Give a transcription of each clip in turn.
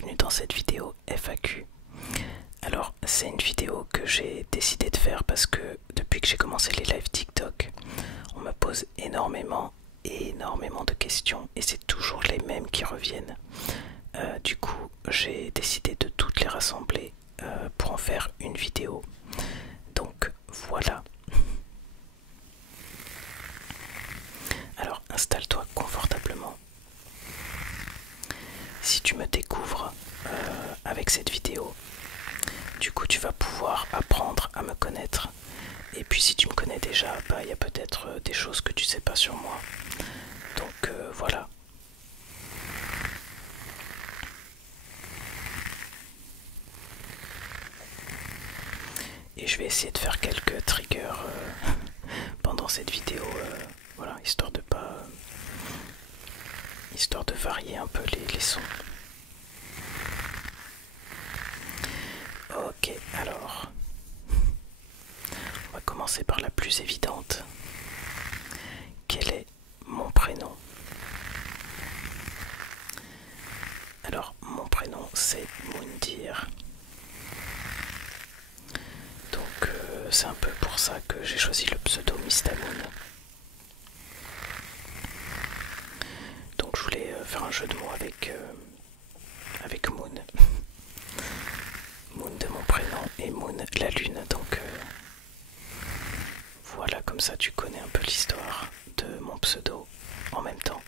bienvenue dans cette vidéo FAQ. Alors c'est une vidéo que j'ai décidé de faire parce que depuis que j'ai commencé les lives TikTok, on me pose énormément de questions et c'est toujours les mêmes qui reviennent. Du coup j'ai décidé de toutes les rassembler pour en faire une vidéo. Donc voilà. Alors installe-toi confortablement. Si tu me découvres avec cette vidéo, du coup tu vas pouvoir apprendre à me connaître. Et puis si tu me connais déjà, il y a peut-être des choses que tu sais pas sur moi. Donc voilà. Et je vais essayer de faire quelques triggers pendant cette vidéo, voilà, histoire de pas, histoire de varier un peu les sons. Ok, alors, on va commencer par la plus évidente. Quel est mon prénom? Alors, mon prénom c'est Moundir. Donc, c'est un peu pour ça que j'ai choisi le pseudo Mistamoun. Donc, je voulais faire un jeu de mots avec Moon. Moon de mon prénom et Moon la lune. Donc, voilà, comme ça tu connais un peu l'histoire de mon pseudo en même temps.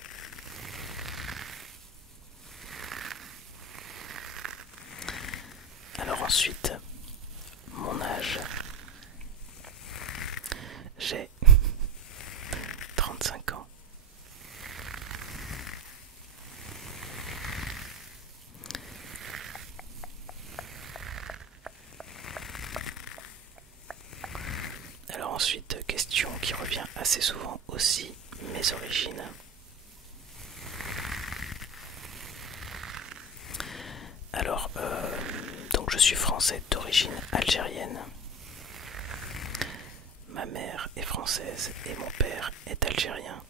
Alors ensuite, mon âge. J'ai 35 ans. Alors ensuite, question qui revient assez souvent aussi, mes origines. Alors, donc je suis français d'origine algérienne. Ma mère est française et mon père est algérien.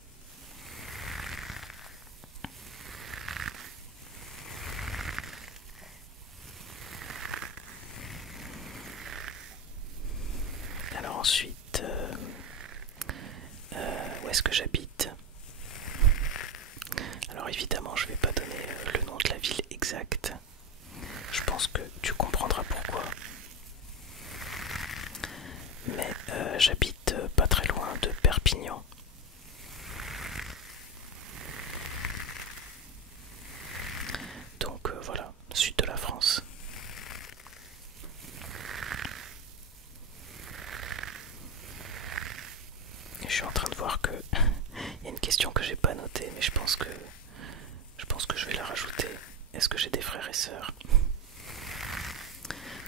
Alors ensuite, où est-ce que j'habite? Alors évidemment, je vais pas donner le nom de la ville exacte. Je pense que tu comprendras pourquoi. Mais j'habite pas très loin de Perpignan. Donc voilà, sud de la France. Et je suis en train de voir que il y a une question que j'ai pas notée, mais je pense que je vais la rajouter. Est-ce que j'ai des frères et sœurs?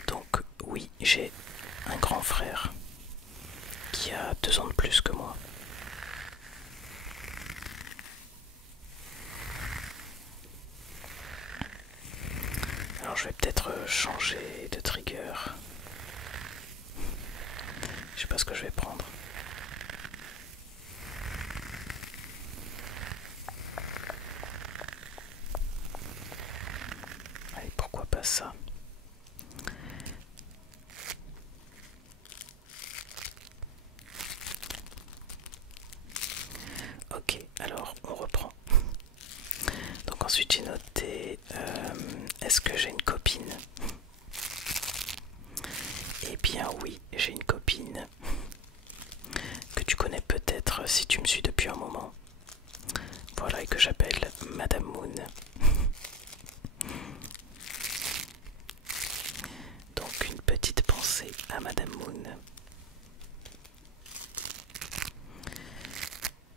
Donc oui, j'ai un grand frère qui a 2 ans de plus que moi. Alors je vais peut-être changer de trigger. Je sais pas ce que je vais prendre. Allez, pourquoi pas ça? Ok, alors on reprend. Donc ensuite j'ai noté, est-ce que j'ai une copine? Eh bien oui, j'ai une copine que tu connais peut-être si tu me suis depuis un moment. Voilà, et que j'appelle Madame Moon. Donc une petite pensée à Madame Moon.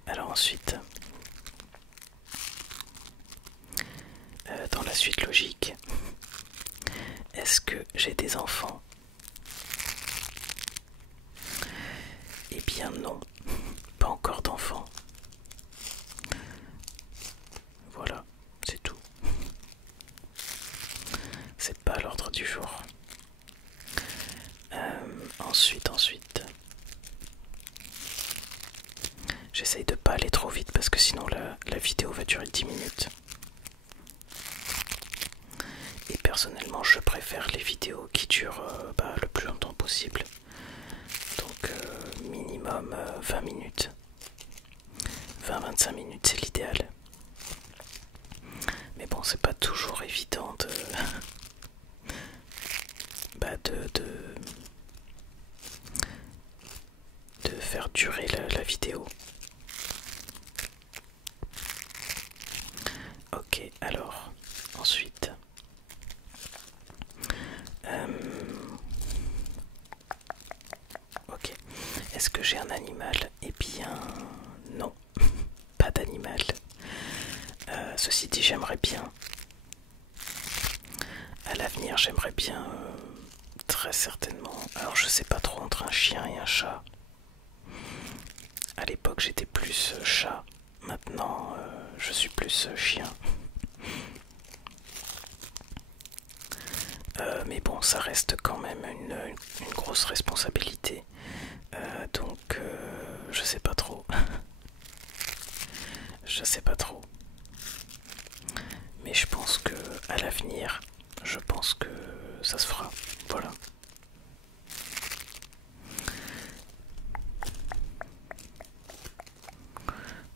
Alors ensuite, dans la suite logique, est-ce que j'ai des enfants? Eh bien non, pas encore d'enfants. Voilà, c'est tout. C'est pas à l'ordre du jour. Ensuite, j'essaye de pas aller trop vite parce que sinon la vidéo va durer 10 minutes. préfère les vidéos qui durent le plus longtemps possible. Donc minimum 20 minutes. 20-25 minutes c'est l'idéal. Mais bon, c'est pas toujours évident de faire durer la vidéo. Ok, alors ensuite ok, est-ce que j'ai un animal? Eh bien non, pas d'animal. Ceci dit, j'aimerais bien à l'avenir, j'aimerais bien très certainement, alors je sais pas trop, entre un chien et un chat. À l'époque j'étais plus chat, maintenant je suis plus chien. Mais bon, ça reste quand même une grosse responsabilité. Donc je sais pas trop. Je sais pas trop. Mais je pense que à l'avenir, je pense que ça se fera. Voilà.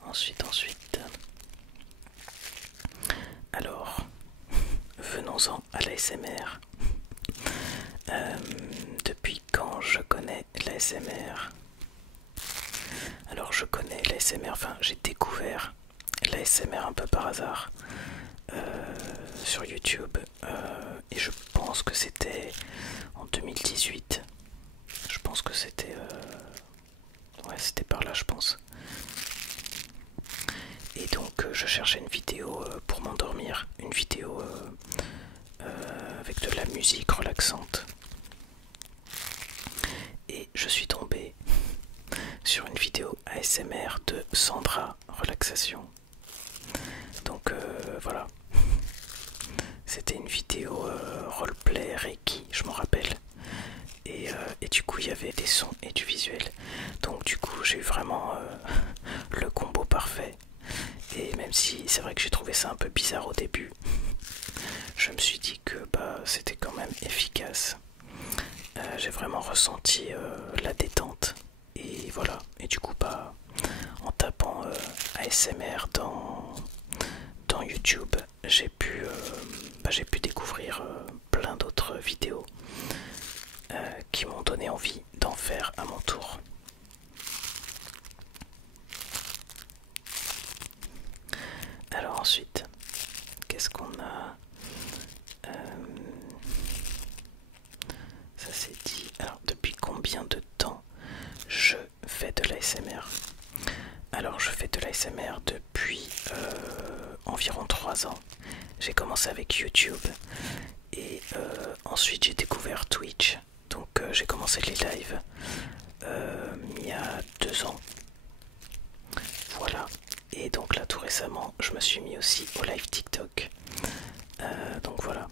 Ensuite. Alors, venons-en à l'ASMR. Depuis quand je connais l'ASMR? Alors je connais l'ASMR, enfin j'ai découvert l'ASMR un peu par hasard sur YouTube et je pense que c'était en 2018. Je pense que c'était ouais, c'était par là je pense. Et donc je cherchais une vidéo pour m'endormir, une vidéo avec de la musique relaxante. Et je suis tombé sur une vidéo ASMR de Sandra Relaxation. Donc voilà. C'était une vidéo roleplay Reiki, je m'en rappelle. Et du coup il y avait des sons et du visuel. Donc du coup j'ai eu vraiment le combo parfait. Et même si c'est vrai que j'ai trouvé ça un peu bizarre au début, je me suis dit que c'était quand même efficace. J'ai vraiment ressenti la détente. Et voilà. Et du coup en tapant ASMR dans YouTube, j'ai pu découvrir plein d'autres vidéos qui m'ont donné envie d'en faire à mon tour. Alors ensuite, qu'est-ce qu'on a? Ça c'est dit. Alors depuis combien de temps je fais de l'ASMR? Alors je fais de l'ASMR depuis environ 3 ans. J'ai commencé avec YouTube et ensuite j'ai découvert Twitch. Donc j'ai commencé les lives il y a 2 ans. Voilà. Et donc là tout récemment je me suis mis aussi au live TikTok. Donc voilà.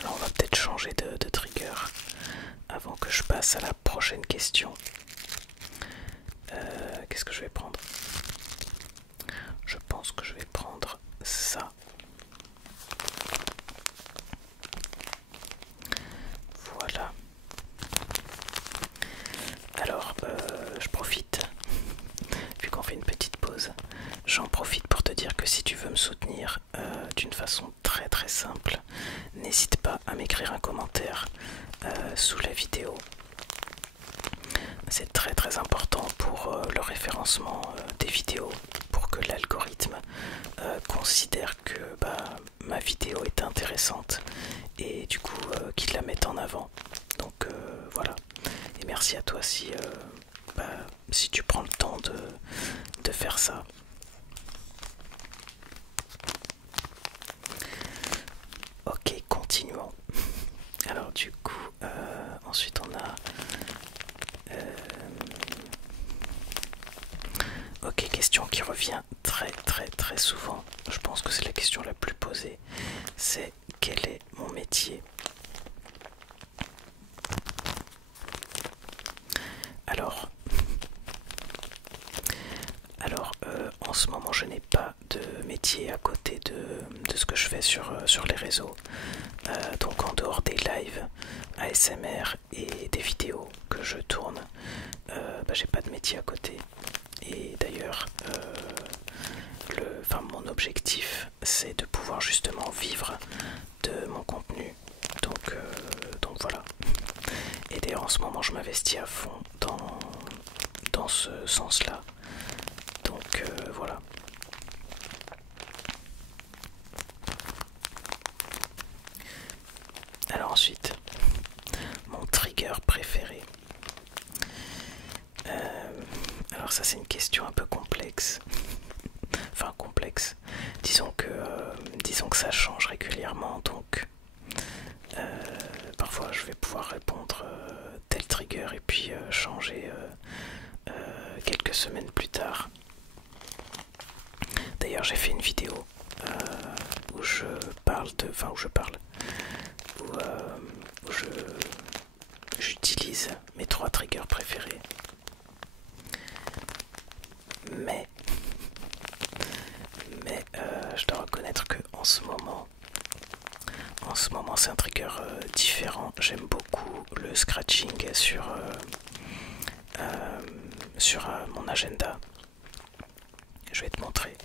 Alors on va peut-être changer de trigger avant que je passe à la prochaine question. Qu'est-ce que je vais prendre? Je pense que je vais prendre ça. Voilà. Alors, je profite, vu qu'on fait une petite pause, j'en profite pour te dire que si tu veux me soutenir d'une façon très très simple, n'hésite pas à m'écrire un commentaire sous la vidéo. C'est très très important pour le référencement des vidéos, pour que l'algorithme considère que ma vidéo est intéressante et du coup qu'il la mette en avant. Donc voilà. Et merci à toi si tu prends le temps de faire ça. Ok, continuons. Alors du coup, ensuite on a... ok, question qui revient très très très souvent. Je pense que c'est la question la plus posée. C'est quel est mon métier? Alors en ce moment je n'ai pas de métier à côté de ce que je fais sur les réseaux. donc en dehors des lives ASMR et des vidéos que je tourne, j'ai pas de métier à côté. Et d'ailleurs, mon objectif, c'est de pouvoir justement vivre de mon contenu. Donc voilà. Et d'ailleurs, en ce moment, je m'investis à fond dans ce sens-là. Donc voilà. Alors ensuite, mon trigger préféré. Alors ça, c'est une question un peu complexe. Enfin complexe. Disons que ça change régulièrement, donc parfois je vais pouvoir répondre tel trigger et puis changer quelques semaines plus tard. D'ailleurs, j'ai fait une vidéo où je parle de, enfin où je parle, où j'utilise mes 3 triggers préférés. Mais je dois reconnaître que en ce moment c'est un trigger différent. J'aime beaucoup le scratching sur mon agenda. Je vais te montrer.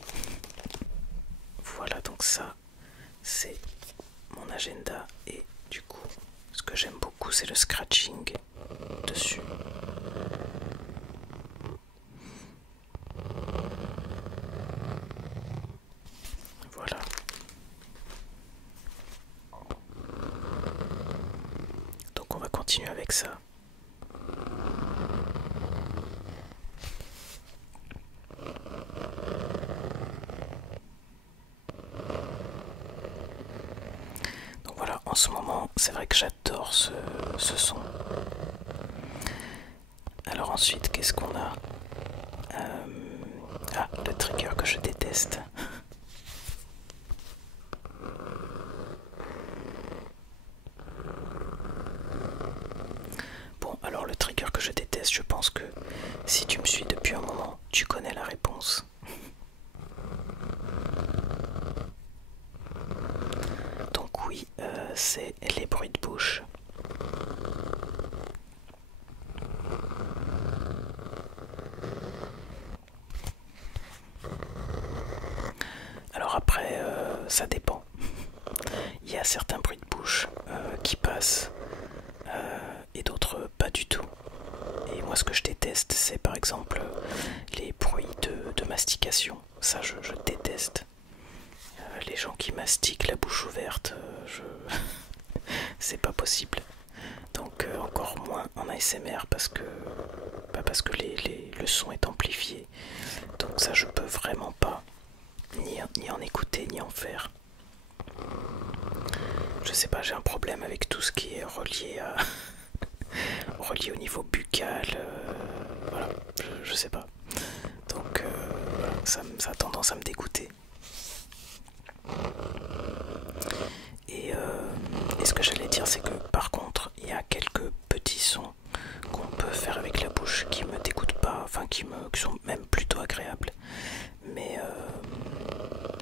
Voilà, donc ça c'est mon agenda, et du coup ce que j'aime beaucoup c'est le scratching dessus. Voilà. Donc on va continuer avec ça. Donc voilà, en ce moment c'est vrai que j'adore ce son. Alors ensuite, qu'est-ce qu'on a? Le trigger que je déteste. Bon, alors le trigger que je déteste, je pense que si tu me suis depuis un moment, tu connais la réponse. Donc oui, c'est les bruits de bouche. Alors après, ça dépend. Il y a certains bruits de bouche qui passent et d'autres pas du tout. Et moi ce que je déteste, c'est par exemple les bruits de mastication. Ça je déteste. Les gens qui mastiquent la bouche ouverte, c'est pas possible. Donc encore moins en ASMR parce que le son est amplifié. Donc ça je peux vraiment pas ni en écouter ni en faire. Je sais pas, j'ai un problème avec tout ce qui est relié à relié au niveau buccal. Voilà, je sais pas. Donc voilà, ça a tendance à me dégoûter. Et ce que j'allais dire, c'est que par contre, il y a quelques petits sons qu'on peut faire avec la bouche qui me dégoûtent pas, enfin qui sont même plutôt agréables. Mais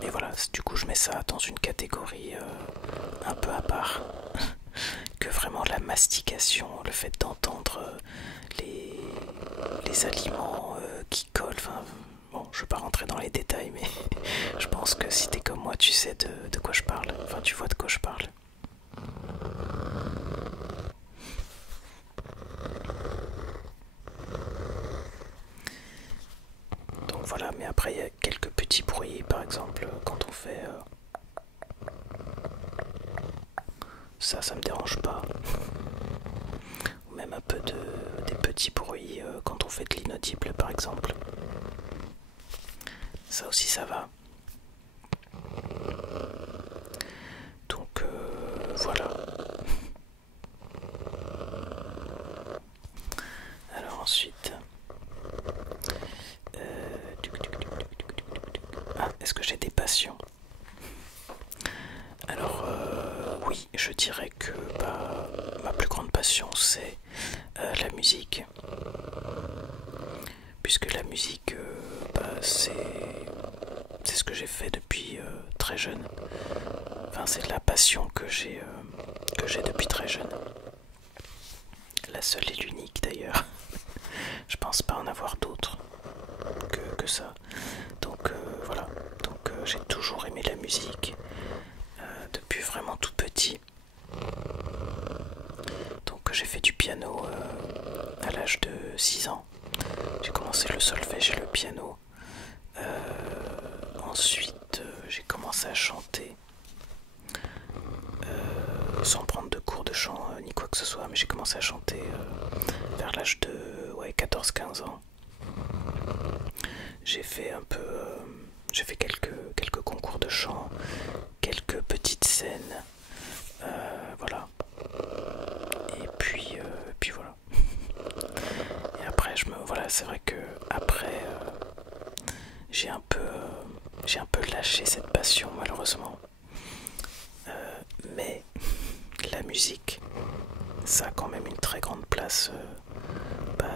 voilà, du coup je mets ça dans une catégorie un peu à part. Que vraiment la mastication, le fait d'entendre les aliments qui collent, enfin bon, je vais pas rentrer dans les détails, mais je pense que si t'es comme moi, tu sais de quoi je parle, enfin tu vois de quoi je parle. Donc voilà, mais après il y a quelques petits bruits, par exemple quand on fait ça me dérange pas. Ou même un peu des petits bruits quand on fait de l'inaudible par exemple. Ça aussi ça va. Donc voilà. Alors ensuite... est-ce que j'ai des passions? Alors oui, je dirais que ma plus grande passion c'est la musique. Puisque la musique, c'est ce que j'ai fait depuis très jeune. Enfin, c'est la passion que j'ai que j'ai depuis très jeune. La seule et l'unique d'ailleurs. Je pense pas en avoir d'autres que ça. Donc voilà. Donc j'ai toujours aimé la musique depuis vraiment tout petit. Donc j'ai fait du piano à l'âge de 6 ans. J'ai commencé le solfège et le piano. Ensuite j'ai commencé à chanter. Sans prendre de cours de chant ni quoi que ce soit, mais j'ai commencé à chanter vers l'âge de 14-15 ans. J'ai fait un peu, j'ai fait quelques concours de chant, quelques petites scènes, voilà. Et puis voilà. Et après voilà, c'est vrai que après j'ai un peu lâché cette passion malheureusement. Mais la musique, ça a quand même une très grande place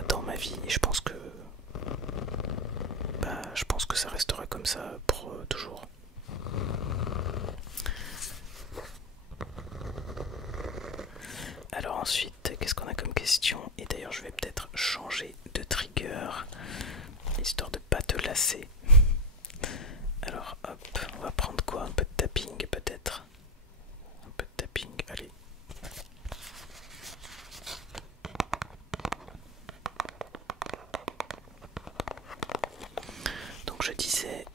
dans ma vie et je pense que ça restera comme ça pour toujours. Alors ensuite, qu'est-ce qu'on a comme question? Et d'ailleurs, je vais peut-être changer de trigger, histoire de pas te lasser. Alors hop, on va prendre quoi? Un peu de tapping peut-être? Un peu de tapping, allez. Donc je disais,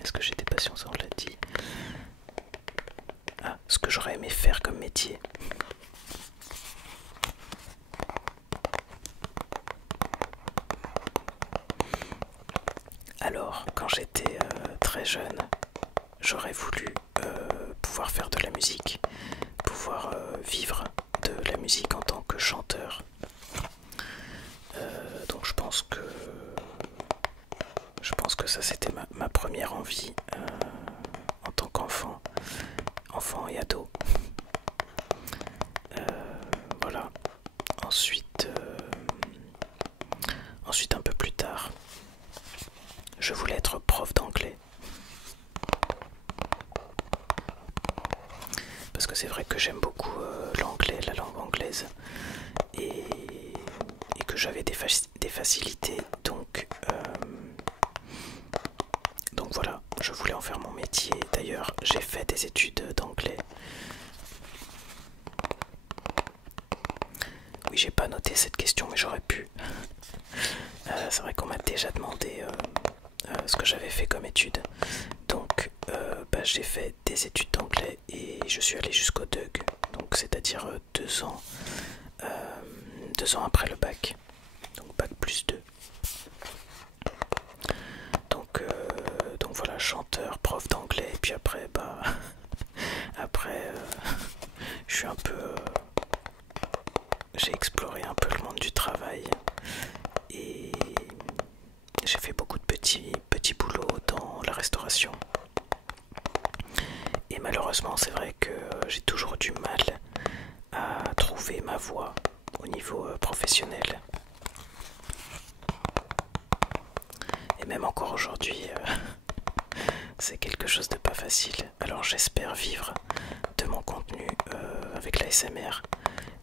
est-ce que j'ai des passions? Ça on l'a dit. Ah, ce que j'aurais aimé faire comme métier. Alors, quand j'étais très jeune, j'aurais voulu pouvoir faire de la musique, pouvoir vivre de la musique en tant que chanteur. Donc je pense que ça c'était ma première envie en tant qu'enfant, enfant et ado. Voilà. Ensuite un peu plus tard, je voulais être prof d'anglais. Parce que c'est vrai que j'aime beaucoup l'anglais, la langue anglaise. Et que j'avais des facilités. Donc voilà, je voulais en faire mon métier. D'ailleurs, j'ai fait des études d'anglais. Oui, j'ai pas noté cette question, mais j'aurais pu. C'est vrai qu'on m'a déjà demandé ce que j'avais fait comme études. Donc j'ai fait des études d'anglais et je suis allé jusqu'au DUG, donc c'est-à-dire 2 ans, 2 ans après le bac, donc bac plus 2. Donc voilà, chanteur, prof d'anglais, et puis après je suis un peu, j'ai exploré un peu le monde du travail et j'ai fait beaucoup de petits boulots dans la restauration. Et malheureusement, c'est vrai que j'ai toujours du mal à trouver ma voie au niveau professionnel. Et même encore aujourd'hui, c'est quelque chose de pas facile. Alors j'espère vivre de mon contenu avec l'ASMR,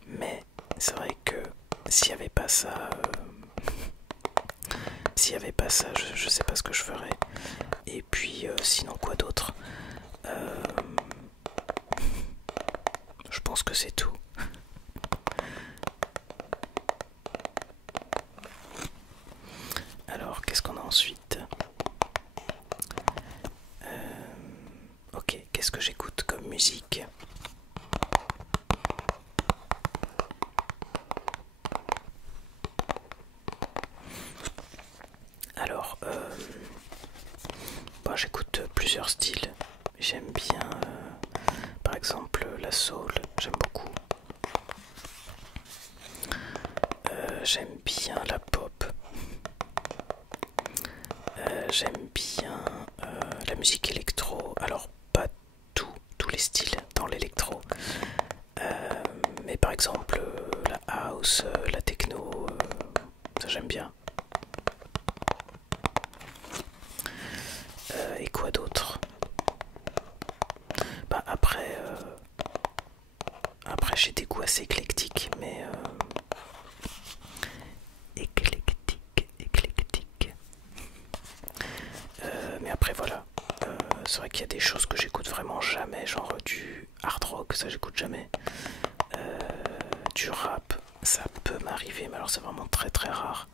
mais c'est vrai que s'il n'y avait pas ça, je sais pas ce que je ferais. Et puis sinon quoi d'autre? Je pense que c'est tout. Alors qu'est-ce qu'on a ensuite? Ok, qu'est-ce que j'écoute comme musique? Alors, j'écoute plusieurs styles. J'aime bien, par exemple, la soul, j'aime beaucoup. J'aime bien la pop. J'aime bien la musique électro. Alors, pas tous les styles dans l'électro. Mais par exemple, la house, la techno, ça j'aime bien. Et quoi d'autre? Après, assez éclectique, mais éclectique. Mais après voilà, c'est vrai qu'il y a des choses que j'écoute vraiment jamais, genre du hard rock, ça j'écoute jamais. Du rap, ça peut m'arriver, mais alors c'est vraiment très très rare.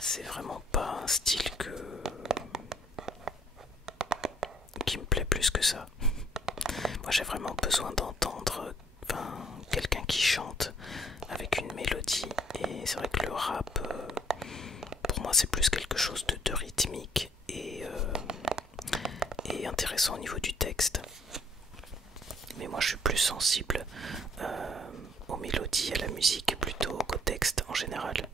C'est vraiment pas un style qui me plaît plus que ça. Moi j'ai vraiment besoin d'entendre quelqu'un qui chante avec une mélodie, et c'est vrai que le rap, pour moi c'est plus quelque chose de rythmique et intéressant au niveau du texte. Mais moi je suis plus sensible aux mélodies, à la musique plutôt qu'au texte en général.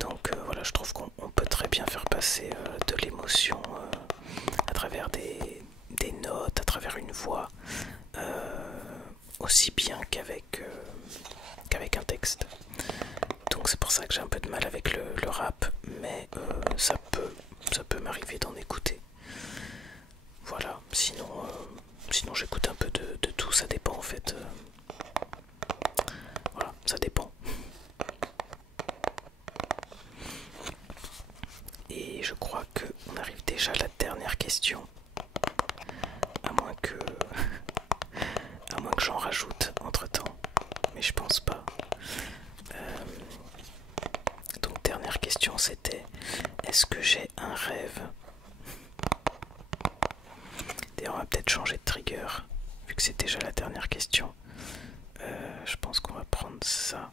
Donc voilà, je trouve qu'on peut très bien faire passer de l'émotion à travers des notes, à travers une voix, aussi bien qu'avec un texte. Donc c'est pour ça que j'ai un peu de mal avec le rap, mais ça peut m'arriver d'en écouter. Voilà, sinon j'écoute un peu de tout, ça dépend en fait. Voilà, ça dépend. Et je crois qu'on arrive déjà à la dernière question. À moins que j'en rajoute entre temps. Mais je pense pas. Donc dernière question, c'était: est-ce que j'ai un rêve? D'ailleurs on va peut-être changer de trigger, vu que c'est déjà la dernière question. Je pense qu'on va prendre ça.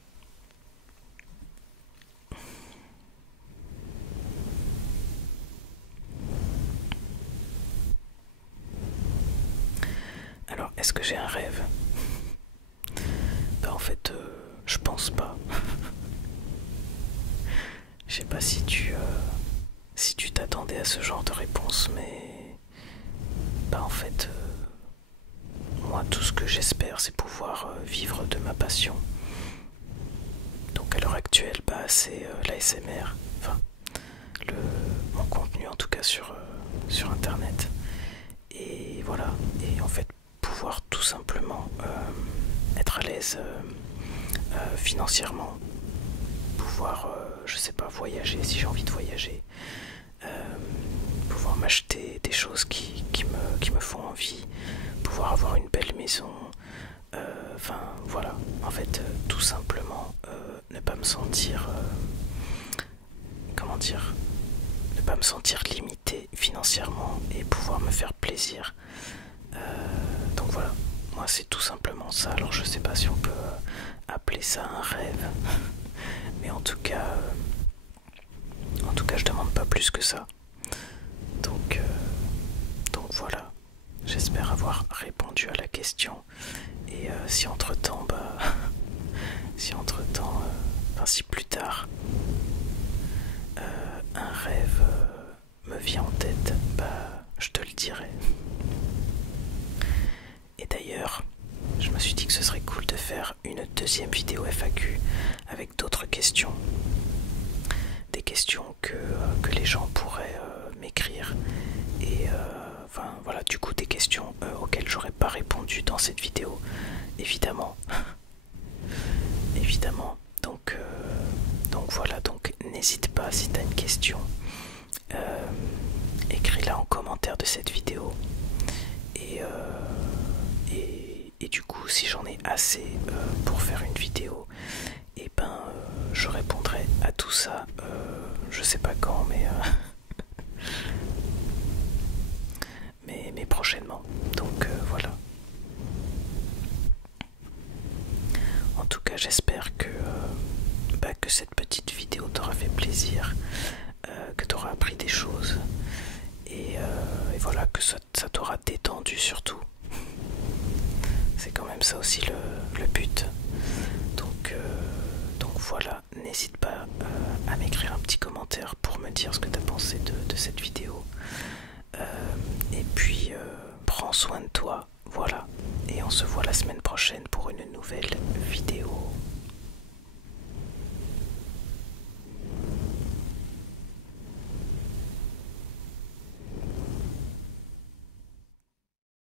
Alors, est-ce que j'ai un rêve? En fait, je pense pas. Je sais pas si tu t'attendais à ce genre de réponse, mais en fait, moi tout ce que j'espère c'est pouvoir vivre de ma passion. Donc à l'heure actuelle, c'est l'ASMR, enfin mon contenu en tout cas sur internet. Et voilà, et en fait pouvoir tout simplement être à l'aise financièrement, pouvoir, je sais pas, voyager si j'ai envie de voyager, pouvoir m'acheter des choses qui me font envie, pouvoir avoir une belle maison, enfin voilà, en fait tout simplement ne pas me sentir, comment dire, ne pas me sentir limité financièrement et pouvoir me faire plaisir. Donc voilà, moi c'est tout simplement ça. Alors je sais pas si on peut appeler ça un rêve, mais en tout cas je demande pas plus que ça. Donc voilà, j'espère avoir répondu à la question. Et si entre temps si plus tard un rêve me vient en tête, je te le dirai. Et d'ailleurs, je me suis dit que ce serait cool de faire une deuxième vidéo FAQ avec d'autres questions. Des questions que les gens pourraient m'écrire. Et enfin voilà, du coup des questions auxquelles j'aurais pas répondu dans cette vidéo, évidemment. Évidemment. Donc voilà, donc n'hésite pas si tu as une question, écris-la en commentaire de cette vidéo. Et du coup, si j'en ai assez pour faire une vidéo, et je répondrai à tout ça, je sais pas quand, mais prochainement. Donc voilà. En tout cas, j'espère que cette petite vidéo t'aura fait plaisir, que t'auras appris des choses, et voilà, que ça t'aura détendu surtout. C'est quand même ça aussi le but. Donc voilà, n'hésite pas à m'écrire un petit commentaire pour me dire ce que tu as pensé de cette vidéo. Et puis prends soin de toi, voilà. Et on se voit la semaine prochaine pour une nouvelle